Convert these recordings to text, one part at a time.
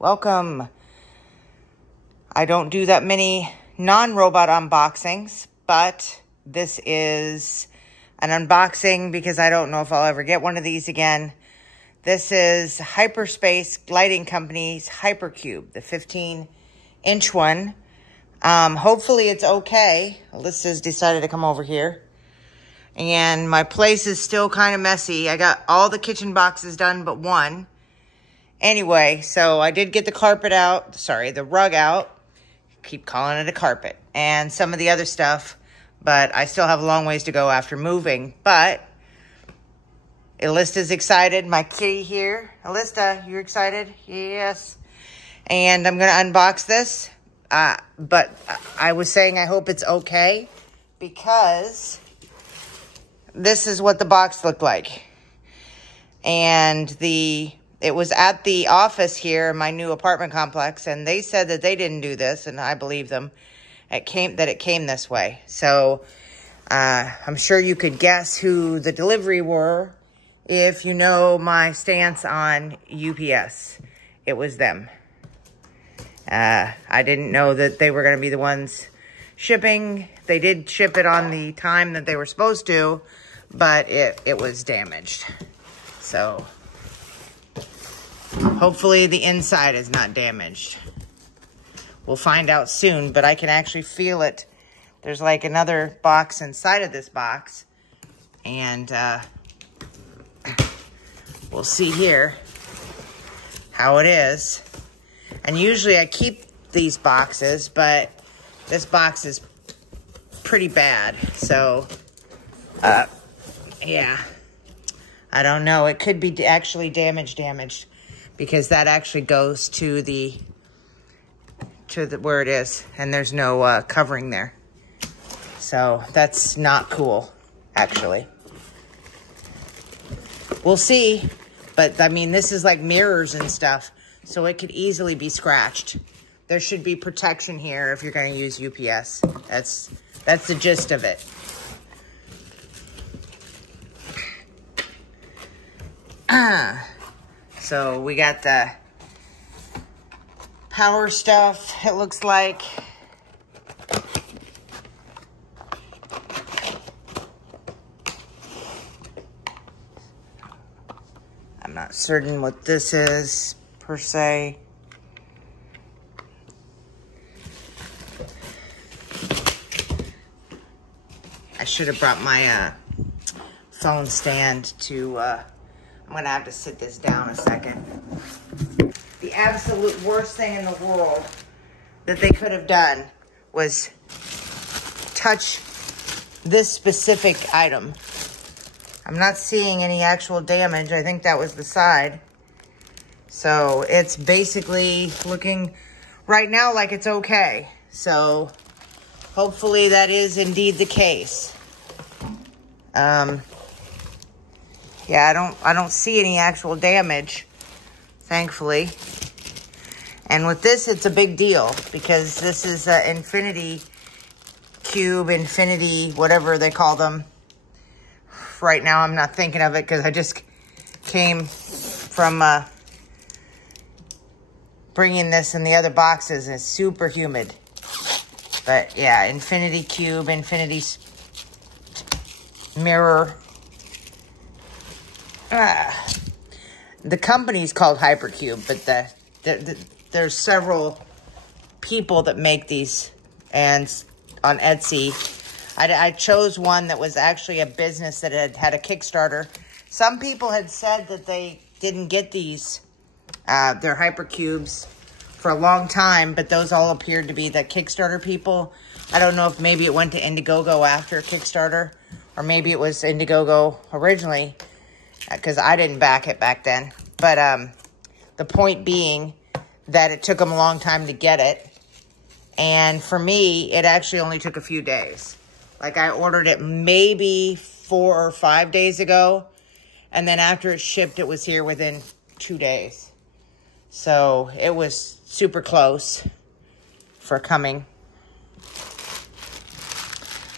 Welcome. I don't do that many non-robot unboxings, but this is an unboxing because I don't know if I'll ever get one of these again. This is HyperSpace Lighting Company's HyperCube, the 15-inch one. Hopefully it's okay. Alyssa's decided to come over here. And my place is still kind of messy. I got all the kitchen boxes done but one. Anyway, so I did get the carpet out. Sorry, the rug out. Keep calling it a carpet. And some of the other stuff. But I still have a long ways to go after moving. But Alyssa's excited. My kitty here. Alyssa, you excited? Yes. And I'm going to unbox this. But I was saying I hope it's okay. Because this is what the box looked like. And it was at the office here in my new apartment complex, and they said that they didn't do this, and I believe them. It came this way. So I'm sure you could guess who the delivery were if you know my stance on UPS. It was them. I didn't know that they were going to be the ones shipping. They did ship it on the time that they were supposed to, but it was damaged. So hopefully the inside is not damaged. We'll find out soon, but I can actually feel it. There's like another box inside of this box. And we'll see here how it is. And usually I keep these boxes, but this box is pretty bad. So, yeah. I don't know. It could be actually damaged. Because that actually goes to where it is, and there's no covering there. So that's not cool, actually. We'll see, but I mean, this is like mirrors and stuff, so it could easily be scratched. There should be protection here if you're going to use UPS. That's the gist of it. So we got the power stuff, it looks like. I'm not certain what this is, per se. I should have brought my phone stand to... I'm going to have to sit this down a second. The absolute worst thing in the world that they could have done was touch this specific item. I'm not seeing any actual damage. I think that was the side. So it's basically looking right now like it's okay. So hopefully that is indeed the case. Yeah, I don't see any actual damage, thankfully. And with this, it's a big deal because this is Infinity Cube, Infinity, whatever they call them. Right now, I'm not thinking of it because I just came from bringing this in the other boxes, and it's super humid. But yeah, Infinity Cube, Infinity Mirror. The company's called HyperCube, but there's several people that make these, and on Etsy. I chose one that was actually a business that had a Kickstarter. Some people had said that they didn't get these, their HyperCubes, for a long time, but those all appeared to be the Kickstarter people. I don't know if maybe it went to Indiegogo after Kickstarter, or maybe it was Indiegogo originally, because I didn't back it back then. But the point being that it took them a long time to get it. And for me, it actually only took a few days. Like, I ordered it maybe 4 or 5 days ago. And then after it shipped, it was here within 2 days. So it was super close for coming.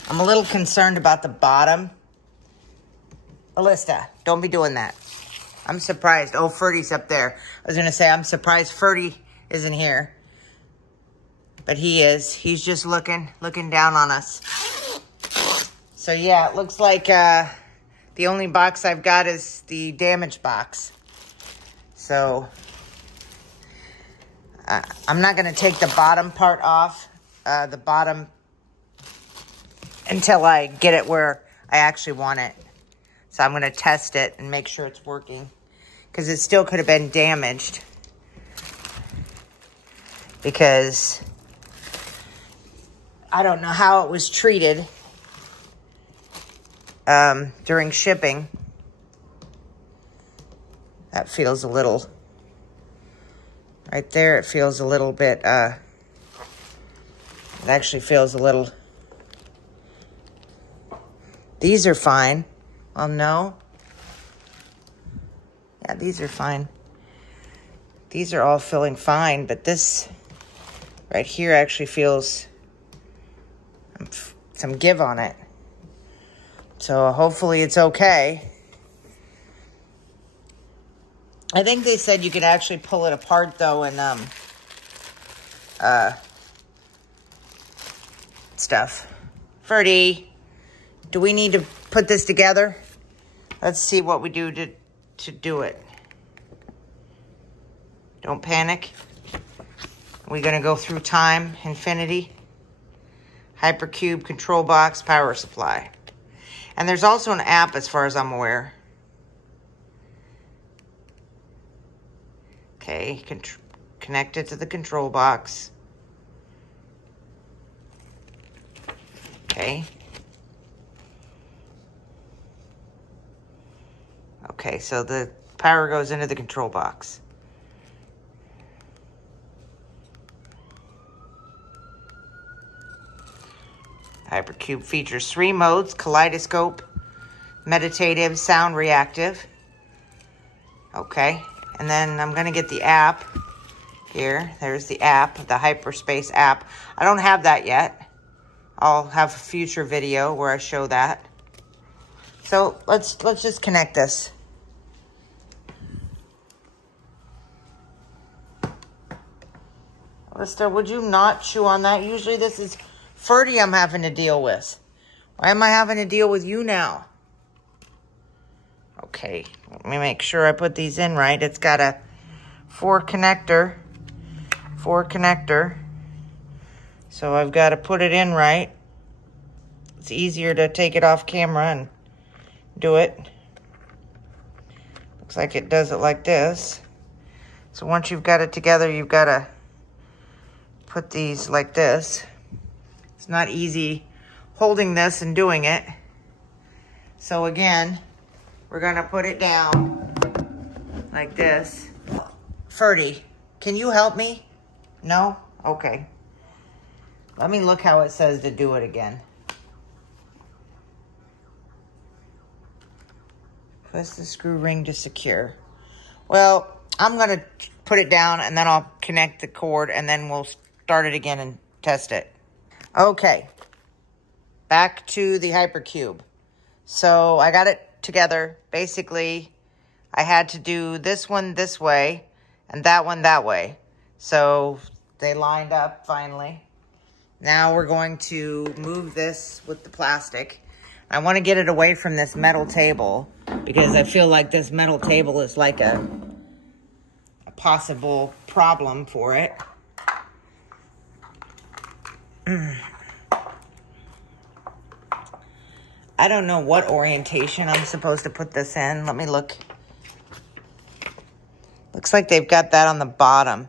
I'm a little concerned about the bottom. Alyssa, don't be doing that. I'm surprised. Oh, Ferdy's up there. I was going to say, I'm surprised Ferdy isn't here. But he is. He's just looking down on us. So yeah, it looks like the only box I've got is the damaged box. So I'm not going to take the bottom part off, the bottom, until I get it where I actually want it. So I'm going to test it and make sure it's working, because it still could have been damaged, because I don't know how it was treated during shipping. That feels a little, right there, it feels a little bit, it actually feels a little, these are fine. Well, no. Yeah, these are fine. These are all feeling fine, but this right here actually feels some give on it. So hopefully it's okay. I think they said you could actually pull it apart though, and stuff. Ferdy, do we need to put this together? Let's see what we do to do it. Don't panic. We're gonna go through time, Infinity, HyperCube, control box, power supply. And there's also an app as far as I'm aware. Okay, connect it to the control box. Okay. Okay, so the power goes into the control box. HyperCube features 3 modes: kaleidoscope, meditative, sound, reactive. Okay, and then I'm gonna get the app here. There's the app, the HyperSpace app. I don't have that yet. I'll have a future video where I show that. So let's just connect this. Lister, would you not chew on that? Usually this is Ferdy I'm having to deal with. Why am I having to deal with you now? Okay, let me make sure I put these in right. It's got a 4 connector. So I've got to put it in right. It's easier to take it off camera and do it. Looks like it does it like this. So once you've got it together, you've got to put these like this. It's not easy holding this and doing it. So again, we're gonna put it down like this. Ferdy, can you help me? No? Okay. Let me look how it says to do it again. Press the screw ring to secure. Well, I'm gonna put it down and then I'll connect the cord and then we'll start it again and test it. Okay, back to the HyperCube. So I got it together. Basically, I had to do this one this way and that one that way. So they lined up finally. Now we're going to move this with the plastic. I want to get it away from this metal table because I feel like this metal table is like a possible problem for it. I don't know what orientation I'm supposed to put this in. Let me look. Looks like they've got that on the bottom.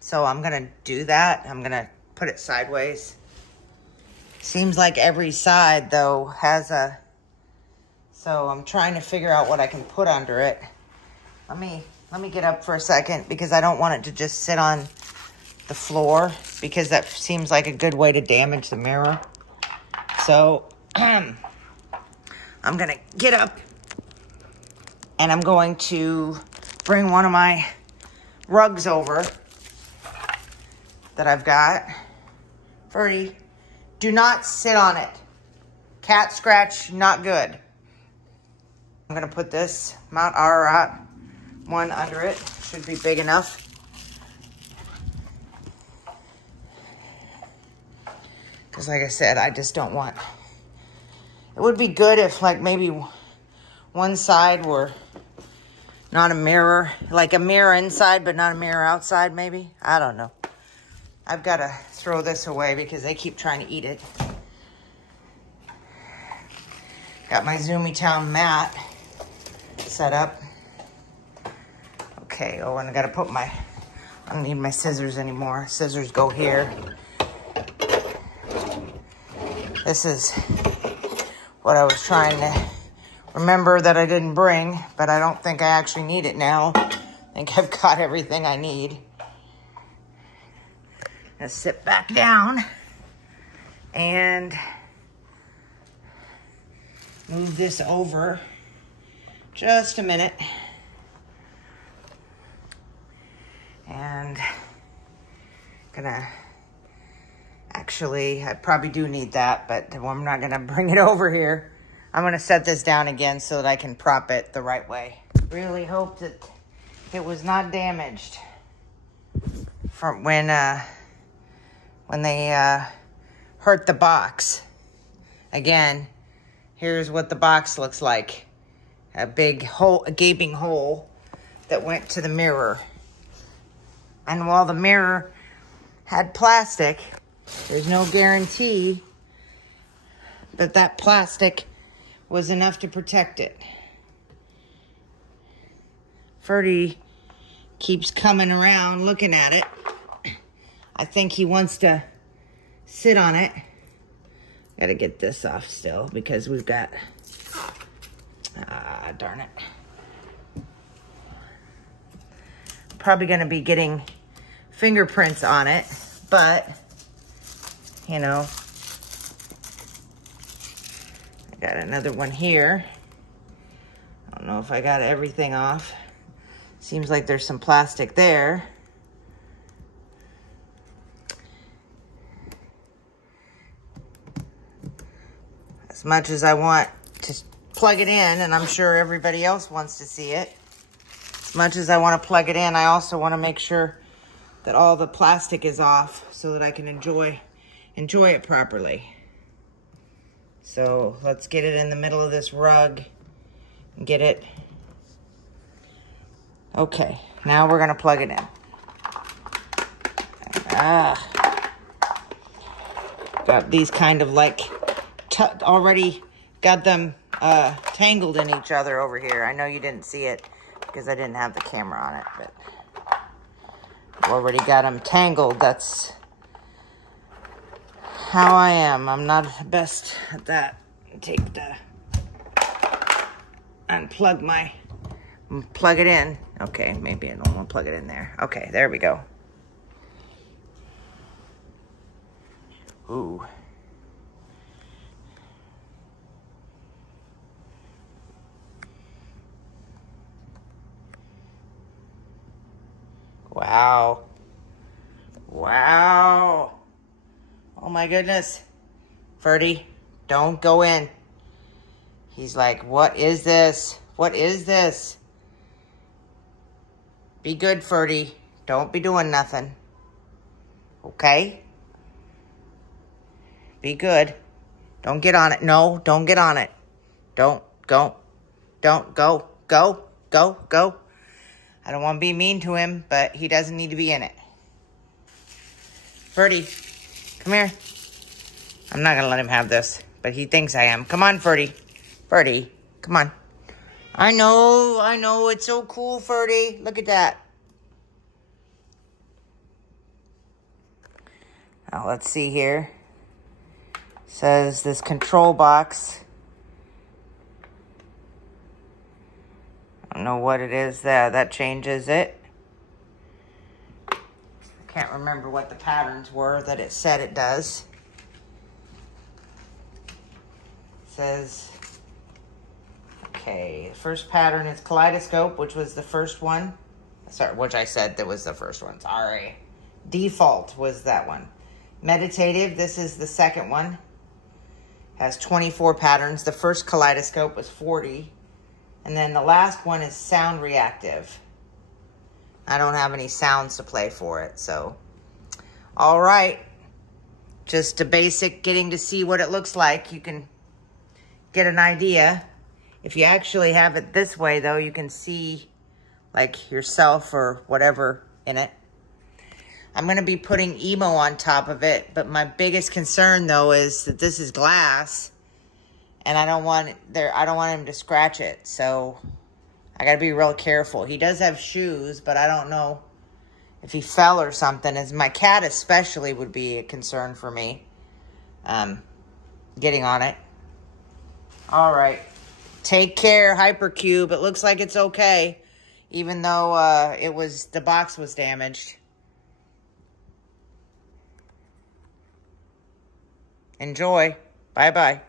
So I'm going to do that. I'm going to put it sideways. Seems like every side, though, has a... So I'm trying to figure out what I can put under it. Let me get up for a second because I don't want it to just sit on the floor because that seems like a good way to damage the mirror. So I'm going to get up and I'm going to bring one of my rugs over that I've got. Ferdy, do not sit on it. Cat scratch, not good. I'm going to put this Mount Ararat one under it. Should be big enough. Because like I said, I just don't want... It would be good if like maybe one side were not a mirror. Like a mirror inside, but not a mirror outside maybe. I don't know. I've got to throw this away because they keep trying to eat it. Got my Zoomy Town mat set up. Okay, oh, and I gotta put my, I don't need my scissors anymore. Scissors go here. This is what I was trying to remember that I didn't bring, but I don't think I actually need it now. I think I've got everything I need. Let's sit back down and move this over just a minute. And gonna, actually, I probably do need that, but I'm not gonna bring it over here. I'm gonna set this down again so that I can prop it the right way. Really hope that it was not damaged from when they hurt the box. Again, here's what the box looks like. A big hole, a gaping hole that went to the mirror. And while the mirror had plastic, there's no guarantee that that plastic was enough to protect it. Ferdy keeps coming around looking at it. I think he wants to sit on it. Gotta get this off still because we've got, darn it. Probably gonna be getting fingerprints on it, but, you know, I got another one here. I don't know if I got everything off. Seems like there's some plastic there. As much as I want to plug it in, and I'm sure everybody else wants to see it, as much as I want to plug it in, I also want to make sure that all the plastic is off so that I can enjoy it properly. So let's get it in the middle of this rug and get it. Okay, now we're gonna plug it in. Got these kind of like, already got them tangled in each other over here. I know you didn't see it because I didn't have the camera on it, but I've already got them tangled. That's how I am. I'm not the best at that. Take the, plug it in. Okay, maybe I don't want to plug it in there. Okay, there we go. Ooh. Wow. Wow. Oh my goodness. Ferdy, don't go in. He's like, what is this? What is this? Be good, Ferdy. Don't be doing nothing. Okay? Be good. Don't get on it. No, don't get on it. Don't go. Don't go. Go. Go. Go. I don't want to be mean to him, but he doesn't need to be in it. Ferdy, come here. I'm not going to let him have this, but he thinks I am. Come on, Ferdy. Ferdy, come on. I know. It's so cool, Ferdy. Look at that. Now, let's see here. It says this control box. I don't know what it is there. That changes it. I can't remember what the patterns were that it said it does. It says, okay, first pattern is kaleidoscope, which was the first one. Sorry, which I said that was the first one. Sorry. Default was that one. Meditative, this is the second one. Has 24 patterns. The first kaleidoscope was 40. And then the last one is sound reactive. I don't have any sounds to play for it, so. All right. just a basic getting to see what it looks like. You can get an idea. If you actually have it this way, though, you can see like yourself or whatever in it. I'm going to be putting Emo on top of it, but my biggest concern, though, is that this is glass, and I don't want him to scratch it, so I got to be real careful. He does have shoes, but I don't know if he fell or something. As my cat especially would be a concern for me, getting on it. All right. Take care, HyperCube. It looks like it's okay, even though the box was damaged. Enjoy. Bye-bye.